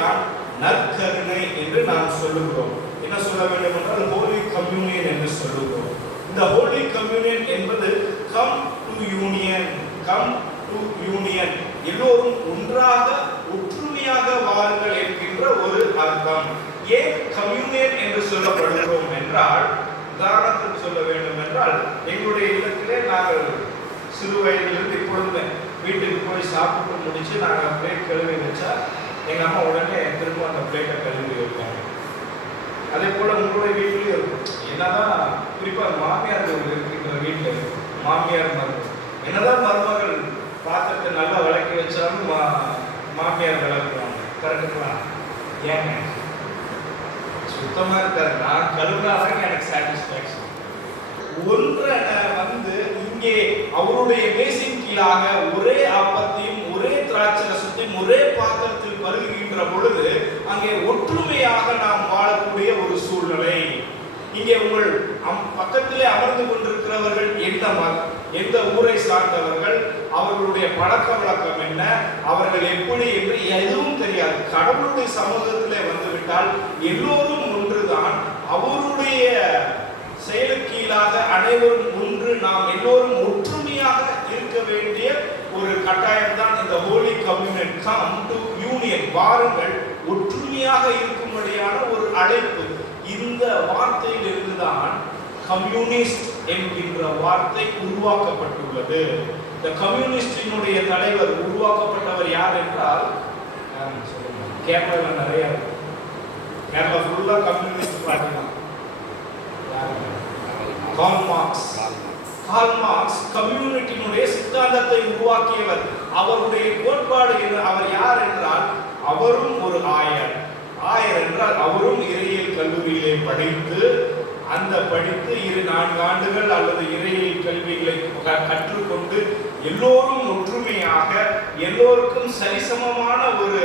தான் நற்கருணை என்று நாம் சொல்லுகிறோம். என்ன சொல்ல வேண்டும் என்றால் ஹோலி கம்யூனியன் என்று சொல்லுகிறோம். இந்த ஹோலி கம்யூனியன் என்பது come to union, come to union, எல்லோரும் ஒன்றாக ஒற்றுமையாக வாருங்கள் என்கின்ற ஒரு அர்த்தம். ஏன் கம்யூனியன் என்று சொல்லப்படுகிறோம் என்றால், உதாரணத்துக்கு சொல்ல வேண்டும் என்றால், எங்களுடைய இல்லத்திலே நாங்கள் சிறு வயதிலிருந்து இப்பொழுது வீட்டுக்கு போய் சாப்பிட்டு முடிச்சு நாங்கள் பிளேட் கழுவி வச்சா எங்கள் அம்மா உடனே திரும்ப அந்த பிளேட்டை கழுவி வைப்பாங்க. அதே போல் உங்களுடைய வீட்லேயும் இருக்கும். என்னதான் குறிப்பாக மாமியார்கள் இருக்கின்ற வீட்டில் மாமியார் மருமகள், என்னதான் மருமகள் பாத்திரத்தை நல்லா விளக்கி வச்சாலும் மாமியார் விளக்குவாங்க. கரெக்டுங்களா? ஏங்க சுத்தமாக இருக்காது, நான் கழுவினாதான் எனக்கு சாட்டிஸ்ஃபேக்ஷன். ஒன்றை இங்கே அவருடைய மேசின் கீழாக ஒரே அப்பத்தையும் ஒரே திராட்சை ரசத்தையும் ஒரே பாத்திரத்தில் பருகுகின்ற பொழுது அங்கே ஒற்றுமையாக நாம் வாழக்கூடிய ஒரு சூழ்நிலை. இங்கே உங்கள் பக்கத்திலே அமர்ந்து கொண்டிருக்கிறவர்கள் எந்த ஊரை சார்ந்தவர்கள், அவர்களுடைய பழக்க வழக்கம் என்ன, அவர்கள் எப்படி என்று எதுவும் தெரியாது. கடவுளுடைய சமூகத்திலே வந்துவிட்டால் எல்லோரும் ஒன்றுதான். அவருடைய செயலுக்கீழாக அனைவரும் ஒன்று, நாம் எல்லோரும் ஒற்றுமையாக இருக்க வேண்டிய ஒரு கட்டாயம் தான் இந்த Holi communion. Come to union, வாருங்கள், ஒற்றுமையாக இருக்கும்படியான ஒரு அழைப்பு. இந்த வார்த்தையில் இருந்துதான் கம்யூனிஸ்ட் என்கின்ற வார்த்தை உருவாக்கப்பட்டுள்ளது. இந்த கம்யூனிஸ்டினுடைய தலைவர் உருவாக்கப்பட்டவர் யார் என்றால், கேரளாவில் நிறைய கேரளா ஃபுல்லா கம்யூனிஸ்ட் பார்ட்டி தான். கார்ல் மார்க்ஸ் கம்யூனிட்டியினுடைய சித்தாந்தத்தை உருவாக்கியவர். அவருடைய கோட்பாடு அவர் யார் என்றால், அவரும் ஒரு ஆயர் என்றால் அவரும் இறையியல் கல்லூரியிலே படித்து 4 ஆண்டுகள் அல்லது இறையியல் கல்விகளை கற்றுக்கொண்டு எல்லோரும் ஒற்றுமையாக எல்லோருக்கும் சரிசமமான ஒரு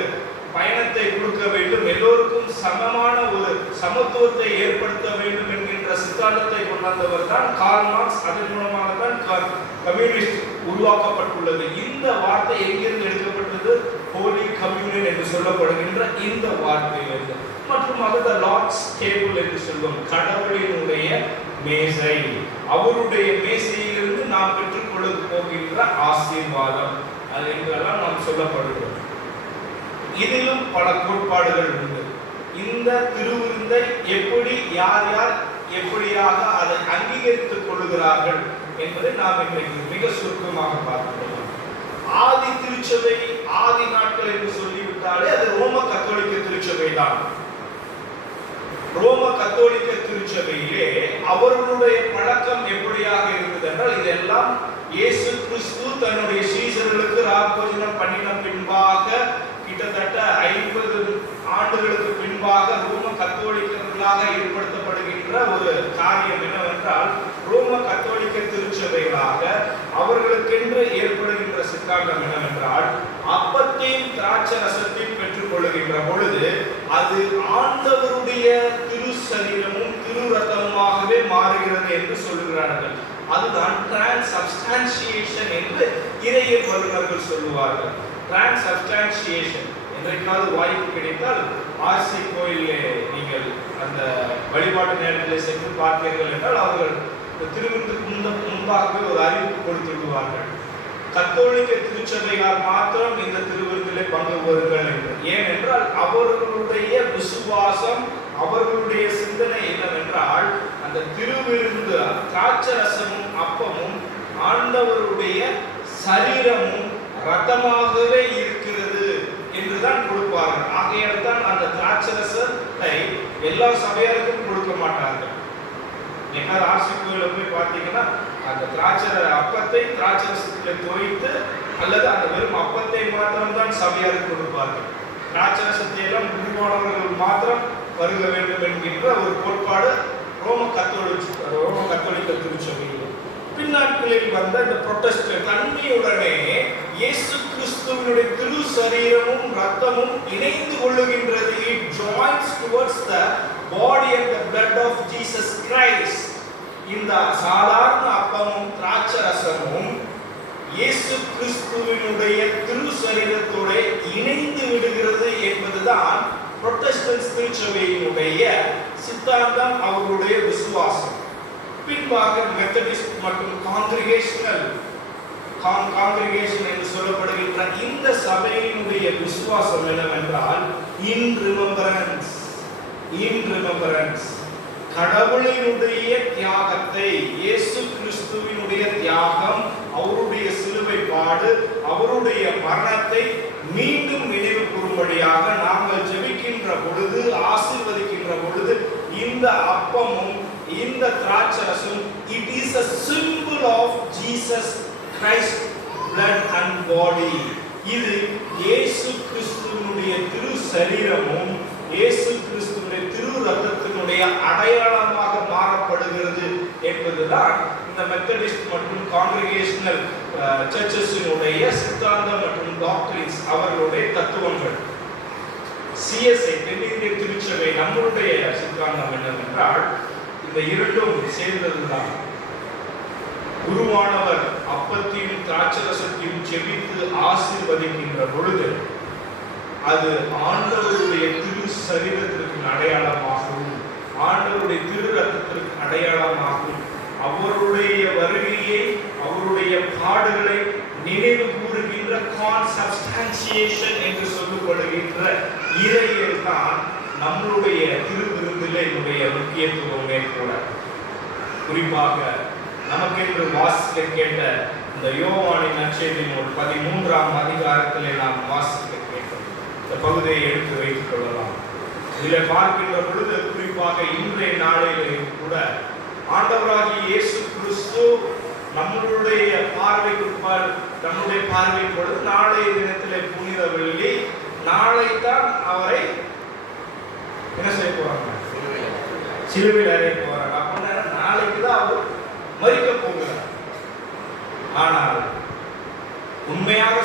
பயணத்தை கொடுக்க வேண்டும், எல்லோருக்கும் சமமான ஒரு சமத்துவத்தை ஏற்படுத்த வேண்டும் என்கின்ற சித்தாந்தத்தை கொண்டாந்தவர் தான் கார்ல் மார்க்ஸ். அதன் மூலமாக தான் கம்யூனிஸ்ட் உருவாக்கப்பட்டுள்ளது. இந்த வார்த்தை எங்கிருந்து எடுக்கப்பட்டது? ஹோலி கம்யூனியன் என்று சொல்லப்படுகின்ற இந்த வார்த்தையிலிருந்து. மற்றும் அது லார்ட்ஸ் டேபிள் என்று சொல்லும், கடவுளினுடைய மேசை. அவருடைய மேசையிலிருந்து நாம் பெற்றுக்கொள்ள போகின்ற ஆசீர்வாதம் அது என்றெல்லாம் நாம் சொல்லப்படுகிறோம். இதிலும் பல கோட்பாடுகள் உண்டு. இந்த திருவிருந்தை எப்படி யார் எப்படியாக அதை அங்கீகரித்துக் கொள்கிறார்கள் என்பதை நாம் இன்றைக்கு மிக சுருக்கமாக பார்க்கிறோம். ஆதி திருச்சபை, ஆதி நாட்கள் என்று சொல்லிவிட்டாலே அது ரோம கத்தோலிக்க திருச்சபை தான். ரோம கத்தோலிக்க திருச்சபையிலே அவர்களுடைய பழக்கம் எப்படியாக இருந்தது என்றால், இதெல்லாம் இயேசு கிறிஸ்து தன்னுடைய சீசர்களுக்கு ராப்போஜனம் பண்ணின பின்பாக, கிட்டத்தட்ட 50 ஆண்டுகளுக்கு பின்பாக ரோம கத்தோலிக்கர்களாக ஏற்படுத்தப்படுகின்ற ஒரு காரியம் என்னவென்றால், ரோம கத்தோலிக்க திருச்சபைகளாக அவர்களுக்கென்று ஏற்படுகின்ற சித்தாந்தம் என்னவென்றால், அப்பத்தையும் திராட்சை ரசத்தையும் பெற்றுக் கொள்ளுகின்ற பொழுது அது ஆண்டவருடைய திரு சரீரமும் திரு ரத்தமுமாகவே மாறுகிறது என்று சொல்லுகிறார்கள். அதுதான் டிரான்ஸ்சப்ஸ்டான்சியேஷன் என்று இறையியல் வல்லுநர்கள் சொல்லுவார்கள். டிரான்ஸ்சப்ஸ்டான்சியேஷன் என்றைக்காவது வாய்ப்பு கிடைத்தால் ஆர்சி கோயிலே நீங்கள் அந்த வழிபாட்டு நேரத்தில் சென்று பார்த்தீர்கள் என்றால் அவர்கள் திருவிருந்துக்கு முன்பாகவே ஒரு அறிவிப்பு கொடுத்துவிடுவார்கள். கத்தோலிக்க திருச்சபையார் மாத்திரம் இந்த திருவிருந்திலே பங்கு பெறுங்கள் என்று. ஏனென்றால் அவர்களுடைய விசுவாசம், அவர்களுடைய சிந்தனை என்னவென்றால், அந்த திருவிருந்து திராட்சரசமும் அப்பமும் ஆண்டவருடைய சரீரமும் ரத்தமாகவே இருக்கிறது என்றுதான் கொடுப்பார்கள். ஆகையால் தான் அந்த திராட்சரசத்தை எல்லா சபையாருக்கும் கொடுக்க மாட்டார்கள். என்ன ஆர்சி கோயில போய் பார்த்தீங்கன்னா அந்த அப்பத்தை திராட்சரசத்தில் தோய்த்து அல்லது அந்த வெறும் அப்பத்தை மாத்திரம் தான் சபையாருக்கு கொடுப்பார்கள். திராட்சரசத்தை எல்லாம் குருவானவர்கள் மாத்திரம் வருக வேண்டும் என்கின்ற ஒரு கோட்பாடு ரோம கத்தோலிக்க திருச்சபையில். பின்னாட்களில் வந்த இந்த புரொட்டஸ்டன்ட் தன்மையுடனே இயேசு கிறிஸ்துவினுடைய திரு சரீரமும் ரத்தமும் இணைந்து கொள்ளுகின்றது. It joins towards the body and the blood of Jesus Christ. இந்த சாதாரண அப்பமும் திராட்சை ரசமும் இயேசு கிறிஸ்துவினுடைய திரு சரீரத்தோடு இணைந்து விடுகிறது என்பதுதான் திருச்சபையினுடைய சித்தாந்தம், அவர்களுடைய விசுவாசம். பின்பாக மெத்தடிஸ்ட் மற்றும் காங்கிரிகேஷன் என்று சொல்லப்படுகின்ற இந்த சபையினுடைய விசுவாசம் என்னவென்றால் இன் ரிமெம்பரன்ஸ், கடவுளினுடைய தியாகத்தை, இயேசு கிறிஸ்துவினுடைய தியாகம், அவருடைய சிலுவை பாடு, அவருடைய மரணத்தை மீண்டும் நினைவு கூறும்படியாக நாங்கள் ஜெபிக்கின்ற பொழுது, ஆசீர்வதிக்கின்ற பொழுது இந்த அப்பமும் இந்த திராட்சரசும் it is a symbol of Jesus Christ blood and body. இது இயேசு கிறிஸ்துவினுடைய திரு சரீரமும் இயேசு கிறிஸ்துவினுடைய திரு ரத்தத்தினுடைய அடையாளமாக மாறப்படுகிறது என்பதுதான் இந்த மெத்தடிஸ்ட் மற்றும் காங்கிரிகேஷனல் சர்ச்சஸினுடைய சித்தாந்தம் மற்றும் டாக்டரின்ஸ், அவர்களுடைய தத்துவங்கள். சிஎஸ்ஐ தென்னிந்திய திருச்சபை நம்மளுடைய சித்தாந்தம் என்னவென்றால் இந்த இரண்டும் சேர்ந்ததுதான். குருவானவர் அப்பத்தையும் திராட்சரசத்தையும் செபித்து ஆசீர்வதிக்கின்ற பொழுது அது ஆண்டவருடைய திரு சரீரத்திற்கு அடையாளமாகவும் ஆண்டவருடைய திரு ரத்தத்திற்கு அடையாளமாகவும் அவருடைய வருகையை, அவருடைய பாடுகளை நினைவு கூறுகின்ற கான்சப்ஸ்டான்சியேஷன் என்று சொல்லப்படுகின்ற இறையில் தான் நம்மளுடைய திருவிருந்தினுடைய முக்கியத்துவமே கூட. குறிப்பாக நமக்கென்று வாசிக்க கேட்ட இந்த யோவானின் நற்செய்தியின் 13ஆம் அதிகாரத்திலே நாம் வாசிக்க கேட்டோம். இந்த பகுதியை எடுத்து வைத்துக் கொள்ளலாம். இதில் பார்க்கின்ற பொழுது குறிப்பாக இன்றைய நாளிலே கூட ஆண்டவராகிய இயேசு கிறிஸ்து நம்மளுடைய பார்வை பொழுது நாளைய தினத்திலே புனித வெள்ளி, நாளை தான் அவரை என்ன செய்ய போறாங்க? சிலுவையில் அறைய போறாங்க. அப்படின்னா நாளைக்கு தான் அவர் மரிக்க போகிறார். ஆனால் உண்மையாக